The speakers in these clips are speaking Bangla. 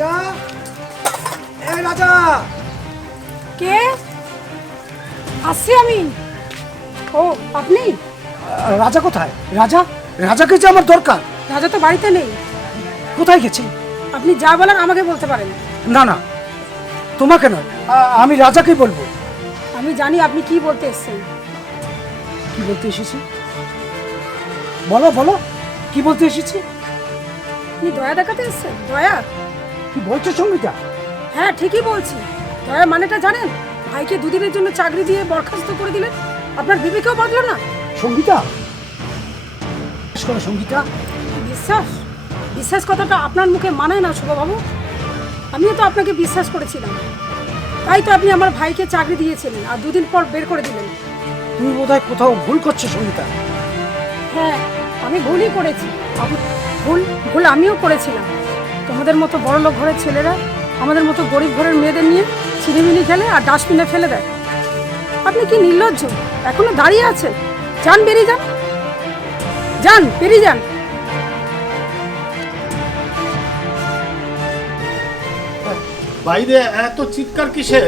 রাজা, এই রাজা। কে? আসছি আমি। ও আপনি? রাজা কোথায়? রাজা, রাজাকে যে আমার দরকার। রাজা তো বাড়িতে নেই। কোথায় গেছে? আপনি যা বলেন আমাকে বলতে পারেন। না না, তোমাকে নয়, আমি রাজাকে বলবো। আমি জানি আপনি কি বলতে এসেছেন। কি বলতে এসেছি? বলো বলো, কি বলতে এসেছি? আপনি দয়া দেখাতে এসেছেন? দয়া? কি বলছো সঙ্গীতা? হ্যাঁ ঠিকই বলছি। দয়া মানেটা জানেন? ভাইকে দুদিনের জন্য চাকরি দিয়ে বরখাস্ত করে দিলেন, আপনার বিবেকেও বাঁধলো না। সঙ্গীতা, সঙ্গীতা, বিশ্বাস? বিশ্বাস কথাটা আপনার মুখে মানায় না শুভবাবু। আমিও তো আপনাকে বিশ্বাস করেছিলাম, তাই তো আপনি আমার ভাইকে চাকরি দিয়েছিলেন আর দুদিন পর বের করে দিলেন। তুমি বোধহয় কোথাও ভুল করছো সঙ্গীতা। হ্যাঁ আমি ভুলই করেছি। ভুল ভুল আমিও করেছিলাম। তোমাদের মতো বড় লোক ঘরের ছেলেরা আমাদের মতো গরিব ঘরের মেয়েদের নিয়ে ছিনিমিনি খেলে আর ডাস্টবিনে ফেলে দেয়। আপনি কি নির্লজ্জ, এখনো দাঁড়িয়ে আছেন? যান, বেরিয়ে যান, যান বেরিয়ে যান। বাইরে এত চিৎকার কিসের?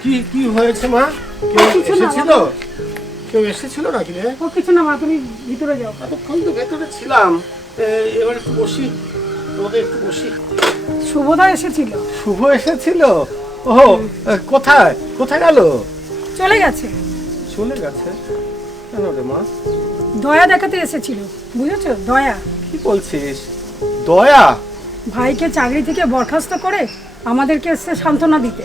কি কি হয়েছে মা? কেউ কিছু না, এসেছিল? কেউ এসেছিল নাকি রে? ও কিছু না মা, তুমি ভিতরে যাও। এতক্ষণ তো ভেতরে ছিলাম, এবার একটু বসি, তোদের একটু বসি। শুভদা এসেছিল। শুভ এসেছিল? ও কোথায় কোথায় গেল? চলে গেছে। চলে গেছে কেন রে মা? দয়া দেখাতে এসেছিল, বুঝেছো? দয়া। কি বলছিস? দয়া? ভাইকে চাকরি থেকে বরখাস্ত করে আমাদেরকে এসে সান্ত্বনা দিতে,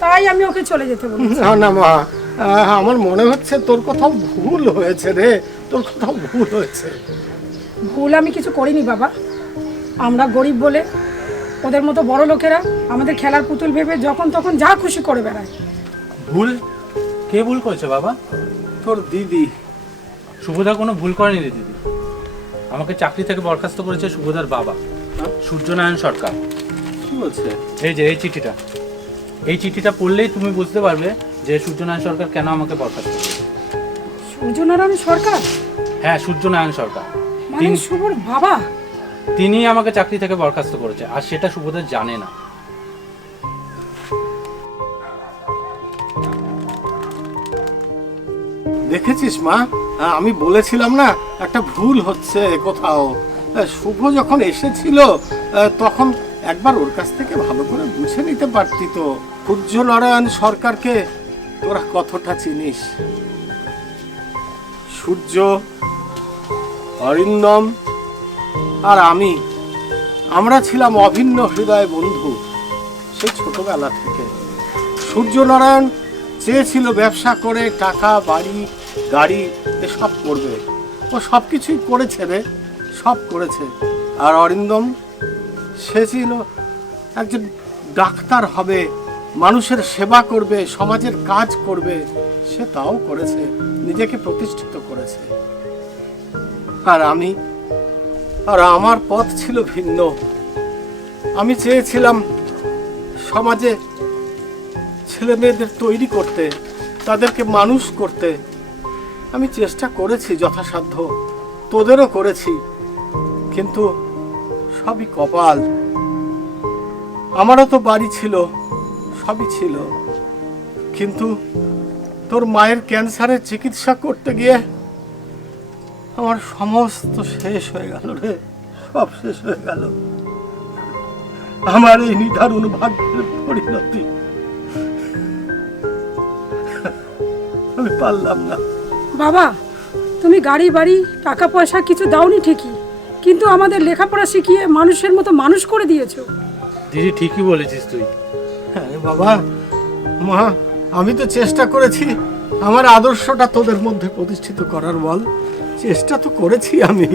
তাই আমি ওকে চলে যেতে বলেছি। না না মা, আমার মনে হচ্ছে তোর কোথাও ভুল হয়েছে রে, তোর কোথাও ভুল হয়েছে। ভুল আমি কিছু করিনি বাবা। আমরা গরিব বলে ওদের মতো বড় লোকেরা আমাদের খেলার পুতুল ভেবে যখন তখন যা খুশি করে বেড়ায়। ভুল? কে ভুল করেছে বাবা? তোর দিদি। শুভদা কোনো ভুল করেনি রে দিদি। আমাকে চাকরি থেকে বরখাস্ত করেছে শুভদার বাবা, সূর্যনারায়ণ সরকার। কি বলছে? এই যে এই চিঠিটা, এই চিঠিটা পড়লেই তুমি বুঝতে পারবে যে সূর্যনারায়ণ সরকার কেন আমাকে বরখাস্ত করেছে। সূর্যনারায়ণ সরকার? হ্যাঁ, সূর্যনারায়ণ সরকার। মানে শুভর বাবা? তিনি আমাকে চাকরি থেকে বরখাস্ত করেছে, আর সেটা শুভদা জানে না। দেখেছিস মা, আমি বলেছিলাম না একটা ভুল হচ্ছে কোথাও। শুভ যখন এসেছিল তখন একবার ওর কাছ থেকে ভালো করে বুঝে নিতে পারতি তো। সূর্যনারায়ণ সরকারকে তোরা কতটা চিনিস? সূর্য, অরিন্দম আর আমরা ছিলাম অভিন্ন হৃদয় বন্ধু সেই ছোটবেলা থেকে। সূর্যনারায়ণ চেয়েছিল ব্যবসা করে টাকা, বাড়ি, গাড়ি এসব করবে। ও সব কিছুই করেছে রে, সব করেছে। আর অরিন্দম, সে ছিল একজন ডাক্তার হবে, মানুষের সেবা করবে, সমাজের কাজ করবে। সে তাও করেছে, নিজেকে প্রতিষ্ঠিত করেছে। আর আমার পথ ছিল ভিন্ন। আমি চেয়েছিলাম সমাজে ছেলে মেয়েদের তৈরি করতে, তাদেরকে মানুষ করতে। আমি চেষ্টা করেছি যথাসাধ্য, তোদেরও করেছি, কিন্তু সবই কপাল। আমারও তো বাড়ি ছিল, সবই ছিল, কিন্তু তোর মায়ের ক্যান্সারের চিকিৎসা করতে গিয়ে আমার সমস্ত শেষ হয়ে গেল রে, সব শেষ হয়ে গেল। আমার এই নিদারুণ ভাগ্যের পরিণতি আমি পারলাম না। বাবা, তুমি গাড়ি বাড়ি টাকা পয়সা কিছু দাওনি ঠিকই, কিন্তু আমাদের লেখাপড়া শিখিয়ে মানুষের মতো মানুষ করে দিয়েছো। দিদি ঠিকই বলেছিস তুই। হ্যাঁ বাবা, মা, আমি তো চেষ্টা করেছি আমার আদর্শটা তোদের মধ্যে প্রতিষ্ঠিত করার। বল, চেষ্টা তো করেছি আমি।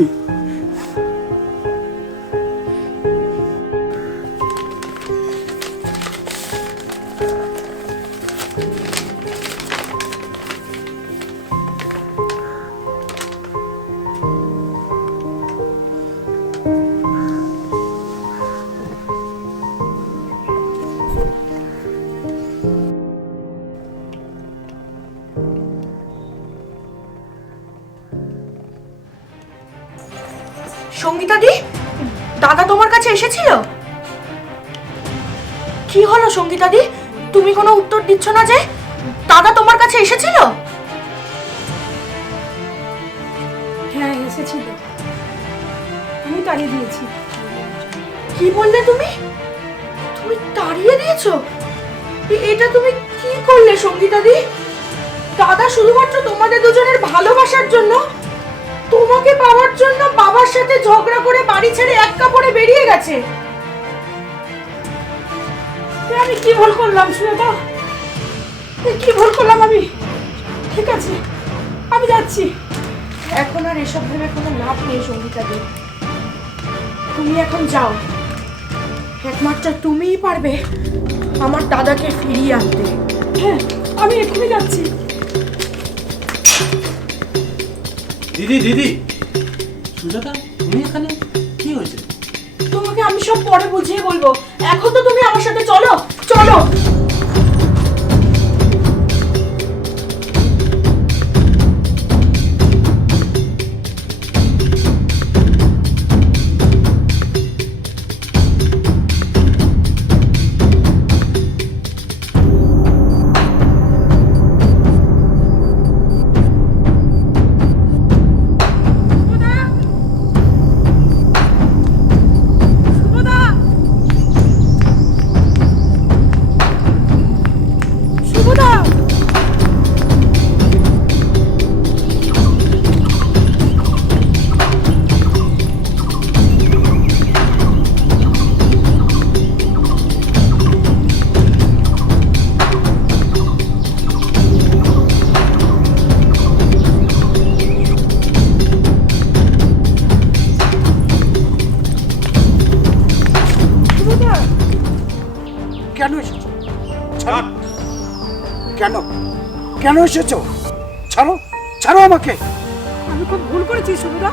সঙ্গীতা দি, দাদা তোমার কাছে কাছে এসেছিল? কি হলো সঙ্গীতাদি, তুমি কোনো উত্তর দিচ্ছ না যে? দাদা তোমার কাছে এসেছিল? হ্যাঁ এসেছিল, আমি তাড়িয়ে দিয়েছি। কি বললে তুমি? তুমি তাড়িয়ে দিয়েছো? এটা তুমি কি করলে সঙ্গীতাদি? দাদা শুধুমাত্র তোমাদের দুজনের ভালোবাসার জন্য, তোমাকে পাওয়ার জন্য বাবার সাথে ঝগড়া করে বাড়ি ছেড়ে এক কাপড়ে বেরিয়ে গেছে। আমি কি ভুল করলাম সুজাতা? কি ভুল করলাম আমি? ঠিক আছে, আমি যাচ্ছি। এখন আর এসব ভেবে কোনো লাভ নেই সঙ্গীতাদি, তুমি এখন যাও। একমাত্র তুমিই পারবে আমার দাদাকে ফিরিয়ে আনতে। হ্যাঁ আমি এক্ষুনি যাচ্ছি। দিদি দিদি, সুজাতা তুমি এখানে, কি হয়েছে? তোমাকে আমি সব পরে বুঝিয়ে বলবো, এখন তো তুমি আমার সাথে চলো চলো। শুভদা, শুভদা, কেন এসেছো? ছাড়ো। কেন কেন এসেছো? ছাড়ো, ছাড়ো আমাকে। আমি খুব ভুল করেছি শুভদা।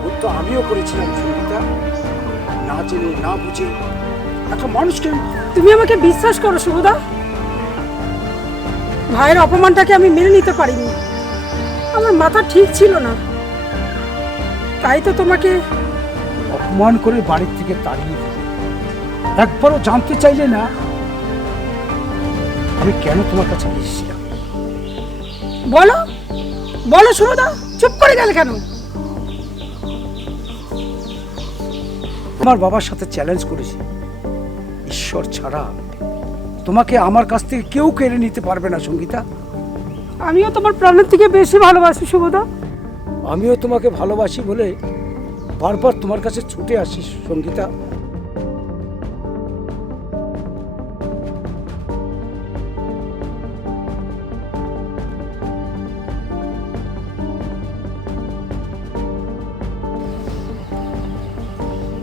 ভুল তো আমিও করেছিলাম সঙ্গীতা, না জেনে না বুঝে একটা মানুষকে। তুমি আমাকে বিশ্বাস করো শুভদা, ভাইয়ের অপমানটাকে আমি মেনে নিতে পারিনি। আমার মাথা ঠিক ছিল না, তাই তো তোমাকে। অপমান করে বাড়ির থেকে তাড়িয়ে দিল, একবারও জানতে চাইলে না আমি কেন তোমার কাছে এসেছিলাম। বলো বলো শুভদা, চুপ করে গেলে কেন? আমার বাবার সাথে চ্যালেঞ্জ করেছি, ঈশ্বর ছাড়া তোমাকে আমার কাছ থেকে কেউ কেড়ে নিতে পারবে না সঙ্গীতা। আমিও তোমার প্রাণের থেকে বেশি ভালোবাসি শুভদা। আমিও তোমাকে ভালোবাসি বলে বারবার তোমার কাছে ছুটে আসি সঙ্গীতা।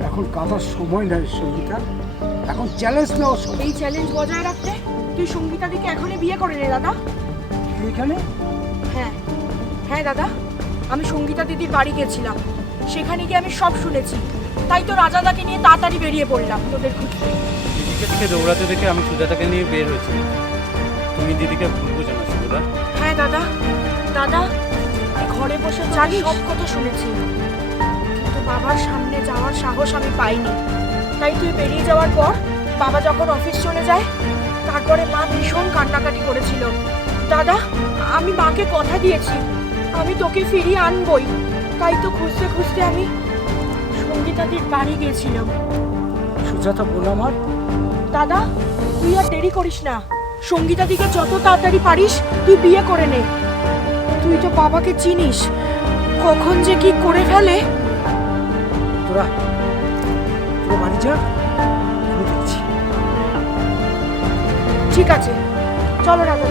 এখন কাঁদার সময় নাই সঙ্গীতা, এখন চ্যালেঞ্জ নাও সবাই। এই চ্যালেঞ্জ বজায় রাখতে তুই সঙ্গীতাদিকে এখনই বিয়ে করে নে দাদা। এখানে হ্যাঁ হ্যাঁ দাদা, আমি সঙ্গীতা দিদির বাড়ি গেছিলাম, সেখানে গিয়ে আমি সব শুনেছি। তাই তো রাজাদাকে নিয়ে তাড়াতাড়ি বেরিয়ে পড়লাম তোদের খুঁজতে। দিদিকে থেকে দৌড়াতে দেখে আমি সুজাতাকে নিয়ে বের হয়েছি। তুমি দিদিকে ভুল বুঝো না সুজাতা। হ্যাঁ দাদা, দাদা ঘরে বসে জানি সব কথা শুনেছি, কিন্তু বাবার সামনে যাওয়ার সাহস আমি পাইনি। তাই তুই বেরিয়ে যাওয়ার পর বাবা যখন অফিস চলে যায়, তারপরে মা ভীষণ কান্নাকাটি করেছিল। দাদা আমি মাকে কথা দিয়েছি আমি তোকে ফিরিয়ে আনবই। তাই তো খুঁজতে খুঁজতে আমি সঙ্গীতাদির বাড়ি গেছিলাম। সুজাতা বোন আমার, দাদা তুই আর দেরি করিস না, সঙ্গীতাদিকে যত তাড়াতাড়ি পারিস তুই বিয়ে করে নে। তুই তো বাবাকে চিনিস, কখন যে কি করে ফেলে। তোরা তোরা বাড়ি যা, আমি দেখছি। ঠিক আছে চলো রাজা।